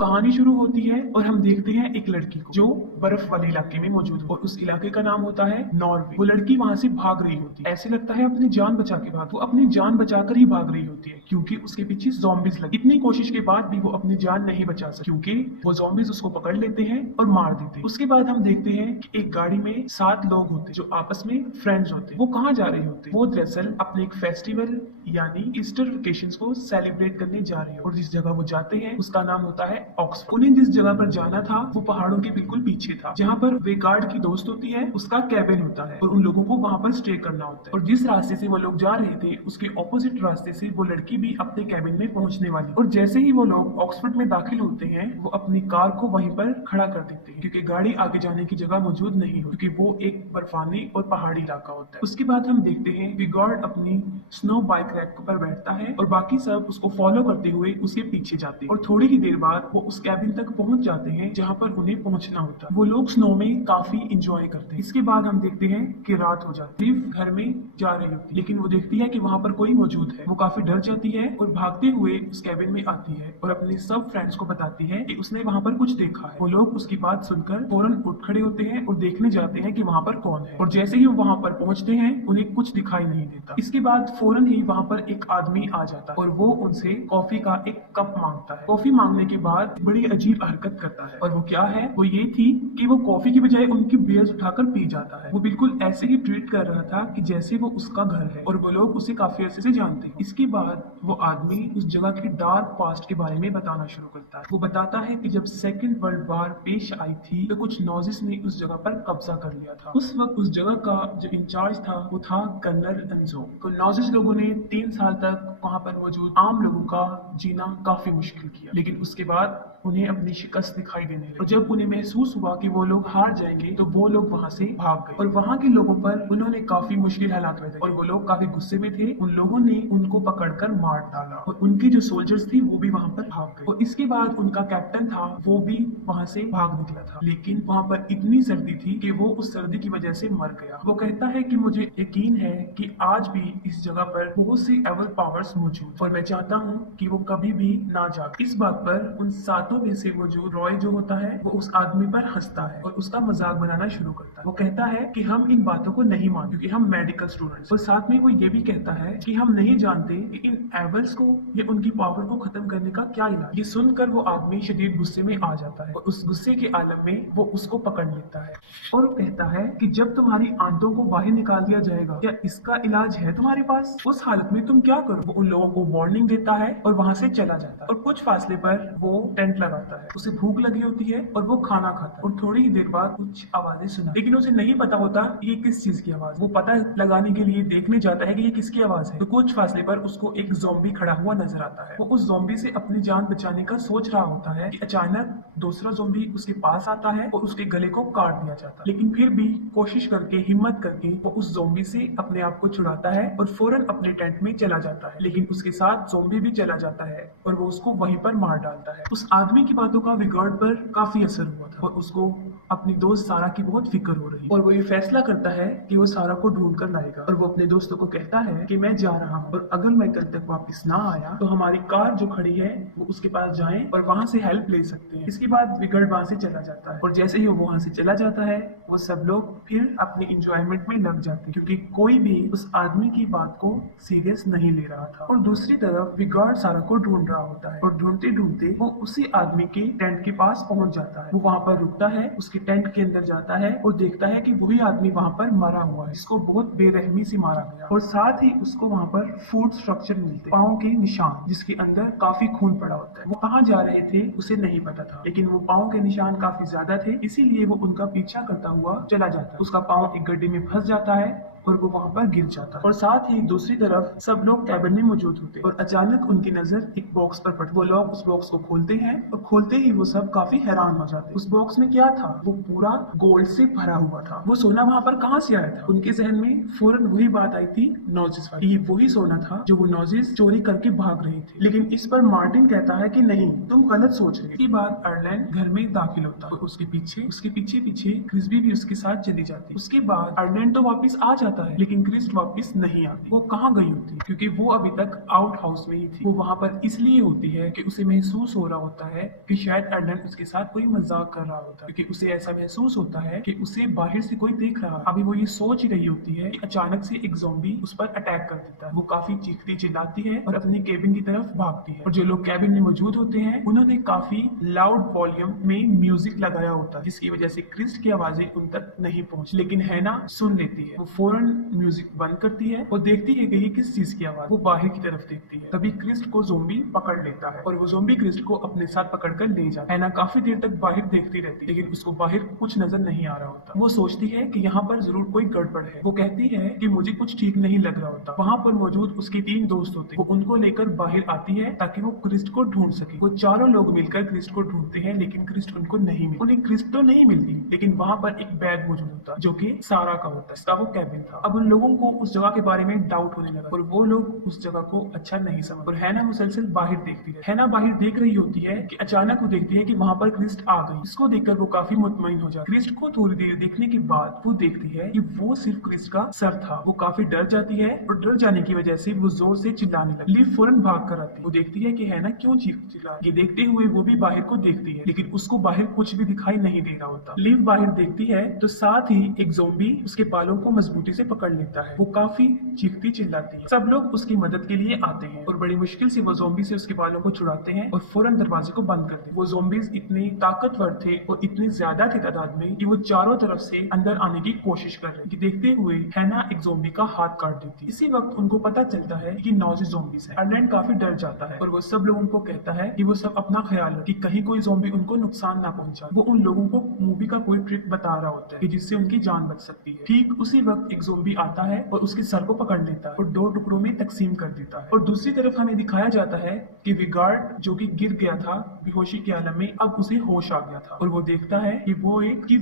कहानी शुरू होती है और हम देखते हैं एक लड़की को जो बर्फ वाले इलाके में मौजूद है और उस इलाके का नाम होता है नॉर्वे। वो लड़की वहां से भाग रही होती है, ऐसे लगता है अपनी जान बचा के भाग। वो अपनी जान बचाकर ही भाग रही होती है क्योंकि उसके पीछे ज़ॉम्बीज लगे। इतनी कोशिश के बाद भी वो अपनी जान नहीं बचा सकती क्योंकि वो ज़ॉम्बीज उसको पकड़ लेते हैं और मार देते हैं। उसके बाद हम देखते हैं कि एक गाड़ी में 7 लोग होते हैं जो आपस में फ्रेंड्स होते हैं। वो कहाँ जा रहे होते हैं? वो दरअसल अपने एक फेस्टिवल यानी ईस्टर वेकेशंस को सेलिब्रेट करने जा रहे हैं और जिस जगह वो जाते हैं उसका नाम होता है ऑक्सफोर्ड। उन्हें जिस जगह पर जाना था वो पहाड़ों के बिल्कुल पीछे था, जहाँ पर वेगार्ड की दोस्त होती है, उसका कैबिन होता है और उन लोगों को वहाँ पर स्टे करना होता है। और जिस रास्ते से वो लोग जा रहे थे उसके ऑपोजिट रास्ते से वो लड़की भी अपने कैबिन में पहुंचने वाली। और जैसे ही वो लोग ऑक्सफोर्ड में दाखिल होते हैं वो अपनी कार को वहीं पर खड़ा कर देते हैं क्योंकि गाड़ी आगे जाने की जगह मौजूद नहीं हो, क्योंकि वो एक बर्फानी और पहाड़ी इलाका होता है। उसके बाद हम देखते हैं वेगार्ड अपनी स्नो बाइक रैक पर बैठता है और बाकी सब उसको फॉलो करते हुए उसके पीछे जाते हैं और थोड़ी ही देर बाद वो उस कैबिन तक पहुंच जाते हैं जहां पर उन्हें पहुंचना होता है। वो लोग स्नो में काफी इंजॉय करते हैं। इसके बाद हम देखते हैं कि रात हो जाती है। लिव घर में जा रही होती है लेकिन वो देखती है कि वहां पर कोई मौजूद है। वो काफी डर जाती है और भागते हुए उस कैबिन में आती है और अपने सब फ्रेंड्स को बताती है कि उसने वहां पर कुछ देखा है। वो लोग उसकी बात सुनकर फौरन उठ खड़े होते हैं और देखने जाते हैं कि वहां पर कौन है। और जैसे ही वो वहां पर पहुंचते हैं उन्हें कुछ दिखाई नहीं देता। इसके बाद फौरन ही वहां पर एक आदमी आ जाता है और वो उनसे कॉफी का एक कप मांगता है। कॉफी मांगने के बाद बड़ी अजीब हरकत करता है और वो क्या है, वो ये थी कि वो कॉफी की बजाय उनकी बियर्स उठाकर पी जाता है। वो बिल्कुल ऐसे ही ट्रीट कर रहा था कि जैसे वो उसका घर है और वो लोग उसे काफी अरसे से जानते हैं। इसके बाद वो आदमी उस जगह के डार्क पास्ट के बारे में बताना शुरू करता है। वो बताता है कि जब सेकेंड वर्ल्ड वॉर पेश आई थी तो कुछ नॉजिस ने उस जगह पर कब्जा कर लिया था। उस वक्त उस जगह का जो इंचार्ज था वो था कर्नल एंजो। तो नॉजिस लोगों ने 3 साल तक वहां पर मौजूद आम लोगों का जीना काफी मुश्किल किया, लेकिन उसके बाद उन्हें अपनी शिकस्त दिखाई देने लगी और जब उन्हें महसूस हुआ कि वो लोग हार जाएंगे तो वो लोग वहां से भाग गए और वहां के लोगों पर उन्होंने काफी मुश्किल हालात में थे और वो लोग काफी गुस्से में थे। उन लोगों ने उनको पकड़कर मार डाला और उनकी जो सोल्जर्स थी वो भी वहां पर भाग गए और इसके बाद उनका कैप्टन था वो भी वहां से भाग निकला था, लेकिन वहां पर इतनी सर्दी थी कि वो उस सर्दी की वजह से मर गया। वो कहता है कि मुझे यकीन है कि आज भी इस जगह पर बहुत सी एवल पावर्स मौजूद और मैं चाहता हूँ कि वो कभी भी ना जागे। इस बात पर उन 7 में से मौजूद रॉय जो होता है वो उस आदमी पर हंसता है और उसका मजाक बनाना शुरू करता है। वो कहता है कि हम इन बातों को नहीं मानते क्योंकि हम मेडिकल स्टूडेंट्स। और साथ में वो ये भी कहता है कि हम नहीं जानते कि इन एवल्स को या उनकी पावर को खत्म करने का क्या इलाज। ये सुनकर वो आदमी शदीद गुस्से में आ जाता है और उस गुस्से के आलम में वो उसको पकड़ लेता है और वो कहता है कि जब तुम्हारी आंतों को बाहर निकाल दिया जाएगा क्या इसका इलाज है तुम्हारे पास? उस हालत में तुम क्या करो? वो उन लोगों को वार्निंग देता है और वहां से चला जाता है और कुछ फासले पर वो टेंट लगाता है। उसे भूख लगी होती है और वो खाना खाता है और थोड़ी ही देर बाद कुछ आवाजें सुना, लेकिन उसे नहीं पता होता ये किस चीज की आवाज। वो पता लगाने के लिए देखने जाता है कि ये किसकी आवाज है। तो कुछ फासले पर उसको एक ज़ॉम्बी खड़ा हुआ नजर आता है। वो उस ज़ॉम्बी से अपनी जान बचाने का सोच रहा होता है कि अचानक दूसरा ज़ॉम्बी उसके पास आता है और उसके गले को काट दिया जाता है, लेकिन फिर भी कोशिश करके हिम्मत करके वो उस ज़ॉम्बी से अपने आप को छुड़ाता है और फौरन अपने टेंट में चला जाता है, लेकिन उसके साथ ज़ॉम्बी भी चला जाता है और वो उसको वहीं पर मार डालता है। उस आदमी की बातों का वेगार्ड पर काफी असर हुआ था और उसको अपनी दोस्त सारा की बहुत फिक्र हो रही और वो ये फैसला करता है कि वो सारा को ढूंढ कर लाएगा और वो अपने दोस्तों को कहता है कि मैं जा रहा हूँ और अगर मैं कल तक वापस ना आया तो हमारी कार जो खड़ी है वो उसके पास जाएं और वहां से हेल्प ले सकते हैं। इसके बाद वेगार्ड वहां से चला जाता है और जैसे ही वो वहां से चला जाता है वो सब लोग फिर अपनी इंजॉयमेंट में लग जाते हैं क्योंकि कोई भी उस आदमी की बात को सीरियस नहीं ले रहा था। और दूसरी तरफ वेगार्ड सारा को ढूंढ रहा होता है और ढूंढते ढूंढते वो उसी आदमी के टेंट के पास पहुंच जाता है। वो वहां पर रुकता है, उसके टेंट के अंदर जाता है और देखता है कि वही आदमी वहां पर मरा हुआ है, जिसको बहुत बेरहमी से मारा गया और साथ ही उसको वहां पर फूड स्ट्रक्चर मिलते, पाँव के निशान जिसके अंदर काफी खून पड़ा होता है। वो कहाँ जा रहे थे उसे नहीं पता था, लेकिन वो पाँव के निशान काफी ज्यादा थे, इसीलिए वो उनका पीछा करता हुआ चला जाता है। उसका पाँव एक गड्ढे में फंस जाता है और वो वहां पर गिर जाता है और साथ ही दूसरी तरफ सब लोग कैबिन में मौजूद होते और अचानक उनकी नजर एक बॉक्स पर पड़ती। वो लोग उस बॉक्स को खोलते हैं और खोलते ही वो सब काफी हैरान हो जाते। उस बॉक्स में क्या था? वो पूरा गोल्ड से भरा हुआ था। वो सोना वहां पर कहाँ से आया था? उनके जहन में फौरन वही बात आई थी, नॉजिस वाली। ये वही सोना था जो वो नॉजिस चोरी करके भाग रहे थे, लेकिन इस पर मार्टिन कहता है कि नहीं, तुम गलत सोच रहे। इसके बाद आयरलैंड घर में दाखिल होता है और उसके पीछे पीछे क्रिस्बी भी उसके साथ चली जाती। उसके बाद आयरलैंड तो वापिस आ जाती जाता है, लेकिन क्रिस्ट वापस नहीं आती। वो कहाँ गई होती है? क्योंकि वो अभी तक आउट हाउस में ही थी। वो वहाँ पर इसलिए होती है कि उसे महसूस हो रहा होता है कि शायद एलन उसके साथ कोई मजाक कर रहा होता है, क्योंकि उसे ऐसा महसूस होता है कि उसे बाहर से कोई देख रहा है। अभी वो ये सोच रही होती है कि अचानक से एक ज़ॉम्बी उस पर अटैक कर देता है। वो काफी चीखती चिल्लाती है और अपनी केबिन की तरफ भागती है, और जो लोग केबिन में मौजूद होते हैं उन्होंने काफी लाउड वॉल्यूम में म्यूजिक लगाया होता है, जिसकी वजह से क्रिस्ट की आवाजें उन तक नहीं पहुंच। लेकिन हैना सुन लेती है। वो फौरन म्यूजिक बंद करती है और देखती है कि ये किस चीज की आवाज। वो बाहर की तरफ देखती है। तभी क्रिस्ट को ज़ॉम्बी पकड़ लेता है और वो ज़ॉम्बी क्रिस्ट को अपने साथ पकड़कर ले जाता है। हैना काफी देर तक बाहर देखती रहती है, लेकिन उसको बाहर कुछ नजर नहीं आ रहा होता। वो सोचती है कि यहाँ पर जरूर कोई गड़बड़ है। वो कहती है कि मुझे कुछ ठीक नहीं लग रहा होता। वहाँ पर मौजूद उसके 3 दोस्त होते हैं। वो उनको लेकर बाहर आती है ताकि वो क्रिस्ट को ढूंढ सके। वो चारों लोग मिलकर क्रिस्ट को ढूंढते हैं, लेकिन क्रिस्ट उनको नहीं मिलती। उन्हें क्रिस्ट तो नहीं मिलती, लेकिन वहाँ पर एक बैग मौजूद होता है जो कि सारा का होता है। इसका वो कैबिन था। अब उन लोगों को उस जगह के बारे में डाउट होने लगा और वो लोग उस जगह को अच्छा नहीं समझ। और हैना मुसलसल बाहर देखती है। हैना बाहर देख रही होती है कि अचानक वो देखती है कि वहाँ पर क्रिस्ट आ गई। इसको देखकर वो काफी मुतमईन हो जाती है। क्रिस्ट को थोड़ी देर देखने के बाद वो देखती है कि वो सिर्फ क्रिस्ट का सर था। वो काफी डर जाती है और डर जाने की वजह से वो जोर से चिल्लाने लगती है। लिव फौरन भाग कर आती है। वो देखती है कि हैना क्यों चिल्ला। ये देखते हुए वो भी बाहर को देखती है, लेकिन उसको बाहर कुछ भी दिखाई नहीं दे रहा होता। लिव बाहर देखती है तो साथ ही एक ज़ॉम्बी उसके बालों को मजबूती से पकड़ लेता है। वो काफी चीखती चिल्लाती है। सब लोग उसकी मदद के लिए आते हैं और बड़ी मुश्किल से वो ज़ॉम्बी से उसके बालों को छुड़ाते हैं और फौरन दरवाजे को बंद करते हैं। वो ज़ॉम्बीज इतने ताकतवर थे और इतने ज्यादा थे तादाद में कि वो चारों तरफ से अंदर आने की कोशिश कर रहे थे। देखते हुए हैना एक ज़ॉम्बी का हाथ काट देती है। इसी वक्त उनको पता चलता है कि 9 ज़ॉम्बीज हैं। अर्लैंड काफी डर जाता है और वो सब लोगों को कहता है कि वो सब अपना ख्याल रखें कि कहीं कोई ज़ॉम्बी उनको नुकसान ना पहुंचाए। वो उन लोगों को मूवी का कोई ट्रिक बता रहा होता है कि जिससे उनकी जान बच सकती है। ठीक उसी वक्त एक ज़ॉम्बी आता है और उसके सर को पकड़ लेता है और 2 टुकड़ों में तकसीम कर देता है। और दूसरी तरफ हमें दिखाया जाता है कि विगार्ड जो कि गिर गया था बेहोशी के आलम में, अब उसे होश आ गया था और वो देखता है कि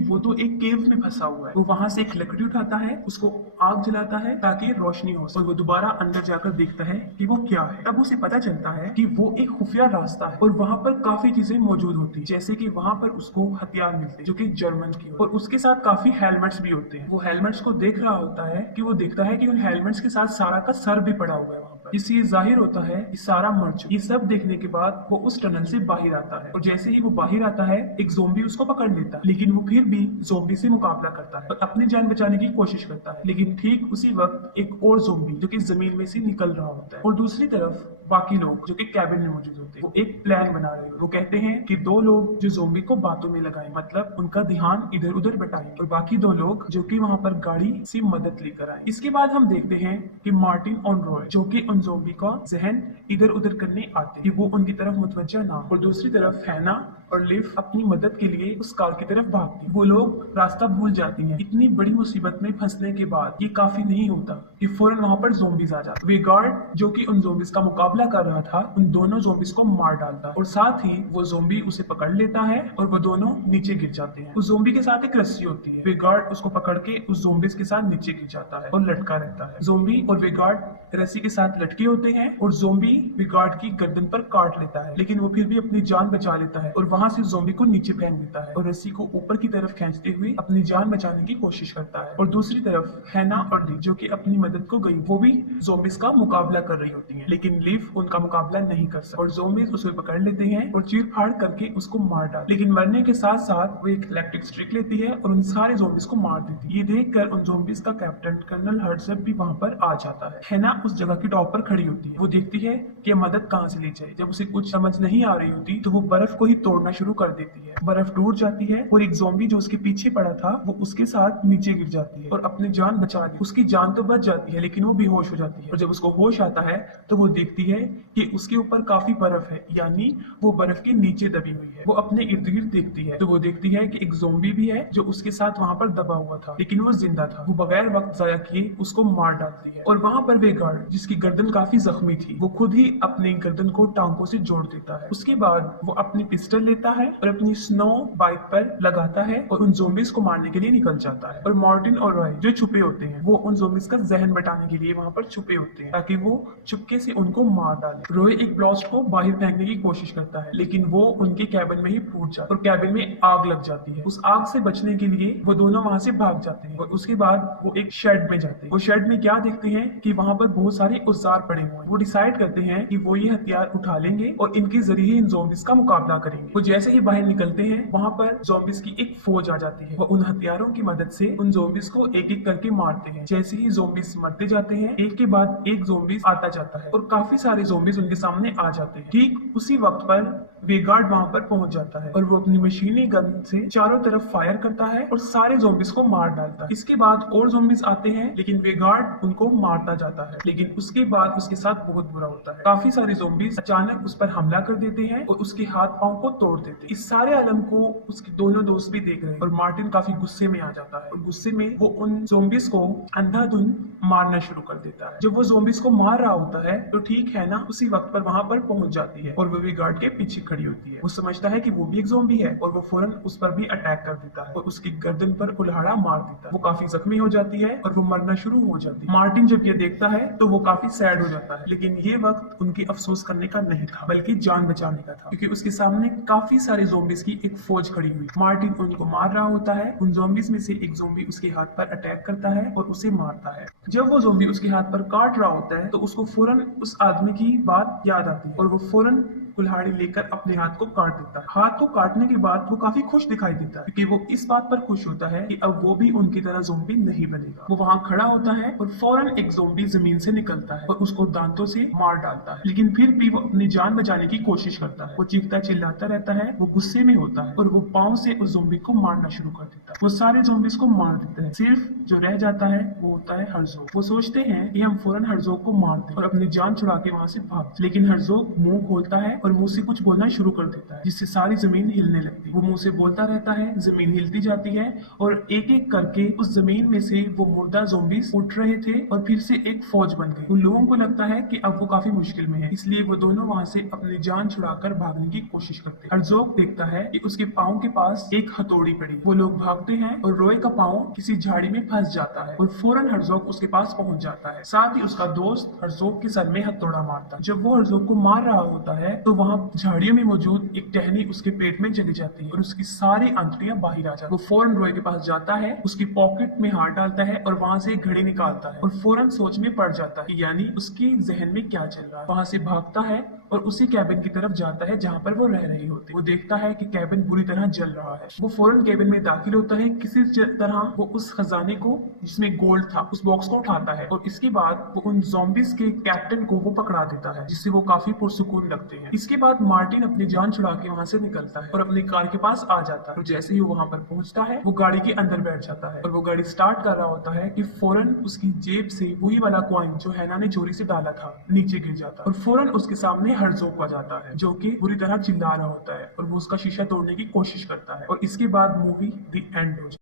वो तो एक केव में फंसा हुआ है। वो वहां से एक लकड़ी उठाता है, उसको आग जलाता है ताकि रोशनी हो और वो दोबारा अंदर जाकर देखता है कि वो क्या है। तब उसे पता चलता है कि वो एक खुफिया रास्ता है और वहाँ पर काफी चीजें मौजूद होती है, जैसे कि वहाँ पर उसको हथियार मिलते हैं जो कि जर्मन की और उसके साथ काफी हेलमेट्स भी होते हैं। वो हेलमेट्स को देख रहा होता है कि वो देखता है कि उन हेलमेट्स के साथ सारा का सर भी पड़ा हुआ है वहाँ पर, जिससे ये जाहिर होता है कि सारा मर चुका। ये सब देखने के बाद वो उस टनल से बाहर आता है और जैसे ही वो बाहर आता है एक ज़ॉम्बी उसको पकड़ लेता है, लेकिन वो फिर भी ज़ॉम्बी से मुकाबला करता है और अपनी जान बचाने की कोशिश करता है। लेकिन ठीक उसी वक्त एक और ज़ॉम्बी जो कि जमीन में से निकल रहा होता है और दूसरी तरफ बाकी लोग जो कि कैबिन में मौजूद होते हैं वो एक प्लान बना रहे हैं। वो कहते हैं कि 2 लोग जो ज़ॉम्बी को बातों में लगाएं, मतलब उनका ध्यान इधर उधर बटाएं, और बाकी 2 लोग जो कि वहाँ पर गाड़ी से मदद लेकर आए। इसके बाद हम देखते हैं कि मार्टिन और रॉय जो कि उन ज़ॉम्बी का जहन इधर उधर करने आते हैं कि वो उनकी तरफ मुतवज्जा ना हो, और दूसरी तरफ हैना और लिव अपनी मदद के लिए उस कार की तरफ भागती है। वो लोग रास्ता भूल जाती हैं। इतनी बड़ी मुसीबत में फंसने के बाद ये काफी नहीं होता कि फौरन वहाँ पर ज़ॉम्बीज आ जाते। विगार्ड जो कि उन ज़ॉम्बीज का मुकाबला कर रहा था उन दोनों ज़ॉम्बीज को मार डालता है और साथ ही वो ज़ॉम्बी उसे पकड़ लेता है और वो दोनों नीचे गिर जाते हैं। उस ज़ॉम्बी के साथ एक रस्सी होती है। विगार्ड उसको पकड़ के उस ज़ॉम्बीज के साथ नीचे गिर जाता है और लटका रहता है। ज़ॉम्बी और विगार्ड रस्सी के साथ लटके होते हैं और ज़ॉम्बी विगार्ड की गर्दन पर काट लेता है, लेकिन वो फिर भी अपनी जान बचा लेता है और वहां से ज़ॉम्बी को नीचे फेंक देता है और रस्सी को ऊपर की तरफ खींचते हुए अपनी जान बचाने की कोशिश करता है। और दूसरी तरफ हैना और लिव जो कि अपनी मदद को गई, वो भी ज़ॉम्बीज का मुकाबला कर रही होती हैं, लेकिन लिव उनका मुकाबला नहीं कर सकती और ज़ॉम्बीज उसे पकड़ लेते हैं और चीर फाड़ करके उसको मार डालते। लेकिन मरने के साथ साथ वो एक इलेक्ट्रिक स्ट्रिक लेती है और उन सारे ज़ॉम्बीज को मार देती है। ये देखकर उन ज़ॉम्बीज का कैप्टन कर्नल हर्ट्जब भी वहाँ पर आ जाता है। हैना उस जगह की टॉप पर खड़ी होती है। वो देखती है कि मदद कहाँ से ली जाए। जब उसे कुछ समझ नहीं आ रही होती तो वो बर्फ को ही तोड़ना शुरू कर देती है। बर्फ टूट जाती है और एक ज़ॉम्बी जो उसके पीछे पड़ा था वो उसके साथ नीचे गिर जाती है और अपनी जान बचा ली। उसकी जान तो बच जाती है लेकिन वो बेहोश हो जाती है और जब उसको होश आता है तो वो देखती है कि उसके ऊपर काफी बर्फ है, यानी वो बर्फ के नीचे दबी हुई है। वो अपने इर्द गिर्द देखती है तो वो देखती है कि एक ज़ॉम्बी भी है जो उसके साथ वहाँ पर दबा हुआ था, लेकिन वो जिंदा था। वो बगैर वक्त जाया किए उसको मार डालती है और वहाँ पर विगार्ड जिसकी गर्दन गर्दन काफी जख्मी थी। वो खुद ही अपनी गर्दन को टांगों से जोड़ देता है। उसके बाद वो अपनी पिस्टल लेता है और अपनी स्नो बाइक पर लगाता है और उन ज़ोंबीज को मारने के लिए निकल जाता है। और मार्टिन और रॉय जो छुपे होते हैं वो उन ज़ोंबीज का जहन बटाने के लिए वहां पर छुपे होते हैं ताकि वो चुपके से उनको मार डाले। रॉय एक ब्लास्ट को बाहर फेंकने की कोशिश करता है लेकिन वो उनके कैबिन में ही फूट जाता है और कैबिन में आग लग जाती है। उस आग से बचने के लिए वो दोनों वहां से भाग जाते हैं और उसके बाद वो एक शेड में जाते हैं। वो शेड में क्या देखते हैं कि वहां पर बहुत सारे औजार पड़े हुए हैं। वो डिसाइड करते हैं कि वो ये हथियार उठा लेंगे और इनके जरिए इन ज़ोंबीज का मुकाबला करेंगे। वो जैसे ही बाहर निकलते हैं वहां पर ज़ोंबीज की एक फौज आ जाती है। वो उन हथियारों की मदद से उन ज़ोंबीज को एक एक करके मारते हैं। जैसे ही ज़ोंबीज मरते जाते हैं एक के बाद एक ज़ोंबीज आता जाता है और काफी सारे ज़ोंबीज उनके सामने आ जाते हैं। ठीक उसी वक्त पर वेगार्ड वहां पर पहुंच जाता है और वो अपनी मशीनी गन से चारों तरफ फायर करता है और सारे ज़ोंबीज को मार डालता है। इसके बाद और ज़ोंबीज आते हैं लेकिन वेगार्ड उनको मारता जाता है लेकिन उसके बाद उसके साथ बहुत बुरा होता है। काफी सारे ज़ोंबीज अचानक उस पर हमला कर देते हैं और उसके हाथ पांव को तोड़ देते हैं। इस सारे आलम को उसके दोनों दोस्त भी देख रहे हैं और मार्टिन काफी गुस्से में आ जाता है और गुस्से में वो उन ज़ोंबीज को अंधाधुंध मारना शुरू कर देता है। जब वो ज़ोंबीज को मार रहा होता है तो ठीक है ना उसी वक्त पर वहां पर पहुंच जाती है और वो वेगार्ड के पीछे खड़ी होती है। वो समझता है कि वो भी एक ज़ोंबी है और वो फौरन उस पर भी अटैक कर देता है और उसकी गर्दन पर कुल्हाड़ा मार देता है। वो काफी जख्मी हो जाती है और वो मरना शुरू हो जाती है। मार्टिन जब ये देखता है तो वो काफी सैड हो जाता है लेकिन ये वक्त उनकी अफसोस करने का नहीं था बल्कि जान बचाने का था क्योंकि उसके सामने काफी सारे ज़ोंबीज की एक फौज खड़ी हुई। मार्टिन उनको मार रहा होता है। उन ज़ोंबीज में से एक ज़ोंबी उसके हाथ पर अटैक करता है और उसे मारता है। जब वो ज़ोंबी उसके हाथ पर काट रहा होता है तो उसको फौरन उस आदमी की बात याद आती है और वो फौरन कुल्हाड़ी लेकर अपने हाथ को काट देता है। हाथ को काटने के बाद वो काफी खुश दिखाई देता है क्योंकि वो इस बात पर खुश होता है कि अब वो भी उनकी तरह ज़ोंबी नहीं बनेगा। वो वहां खड़ा होता है और फौरन एक ज़ोंबी जमीन से निकलता है और उसको दांतों से मार डालता है लेकिन फिर भी वो अपनी जान बचाने की कोशिश करता है। वो चीखता चिल्लाता रहता है। वो गुस्से में होता है और वो पांव से उस ज़ोंबी को मारना शुरू कर देता है। वो सारे ज़ोंबीज को मार देता है। सिर्फ जो रह जाता है वो होता है हर्ज़ोग। वो सोचते हैं कि हम फौरन हर्ज़ोग को मार दें और अपनी जान छुड़ा के वहां से भाग। लेकिन हर्ज़ोग मुंह खोलता है और मुंह से कुछ बोलना शुरू कर देता है जिससे सारी जमीन हिलने लगती है। वो मुंह से बोलता रहता है, जमीन हिलती जाती है और एक एक करके उस जमीन में से वो मुर्दा ज़ोंबीज उठ रहे थे और फिर से एक फौज बन गई। उन लोगों को लगता है कि अब वो काफी मुश्किल में है इसलिए वो दोनों वहां से अपनी जान छुड़ाकर भागने की कोशिश करते हैं। हर्ज़ोग देखता है कि उसके पाँव के पास एक हथौड़ी पड़ी। वो लोग भागते हैं और रॉय का पाँव किसी झाड़ी में फंस जाता है और फौरन हर्ज़ोग उसके पास पहुंच जाता है। साथ ही उसका दोस्त हर्ज़ोग के सर में हथौड़ा मारता है। जब वो हर्ज़ोग को मार रहा होता है तो वहां झाड़ियों में मौजूद एक टहनी उसके पेट में चली जाती है और उसकी सारी आंतड़ियां बाहर आ जाती है। वो फौरन रॉय के पास जाता है, उसकी पॉकेट में हाथ डालता है और वहां से एक घड़ी निकालता है और फौरन सोच में पड़ जाता है यानी उसके जहन में क्या चल रहा है। वहां से भागता है और उसी कैबिन की तरफ जाता है जहां पर वो रह रही होती है। वो देखता है कि कैबिन बुरी तरह जल रहा है। वो फौरन कैबिन में दाखिल होता है। किसी तरह वो उस खजाने को जिसमें गोल्ड था उस बॉक्स को उठाता है और इसके बाद वो उन ज़ोंबीज के कैप्टन को वो पकड़ा देता है जिससे वो काफी पुरसुकून लगते हैं। इसके बाद मार्टिन अपनी जान छुड़ा के वहां से निकलता है और अपनी कार के पास आ जाता है और जैसे ही वो वहां पर पहुंचता है वो गाड़ी के अंदर बैठ जाता है और वो गाड़ी स्टार्ट कर रहा होता है कि फौरन उसकी जेब से वही वाला कॉइन जो हैना ने चोरी से डाला था नीचे गिर जाता है और फौरन उसके सामने हर्ज़ोग आ जाता है जो कि बुरी तरह चिल्ला रहा होता है और वो उसका शीशा तोड़ने की कोशिश करता है और इसके बाद मूवी द एंड हो जाती है।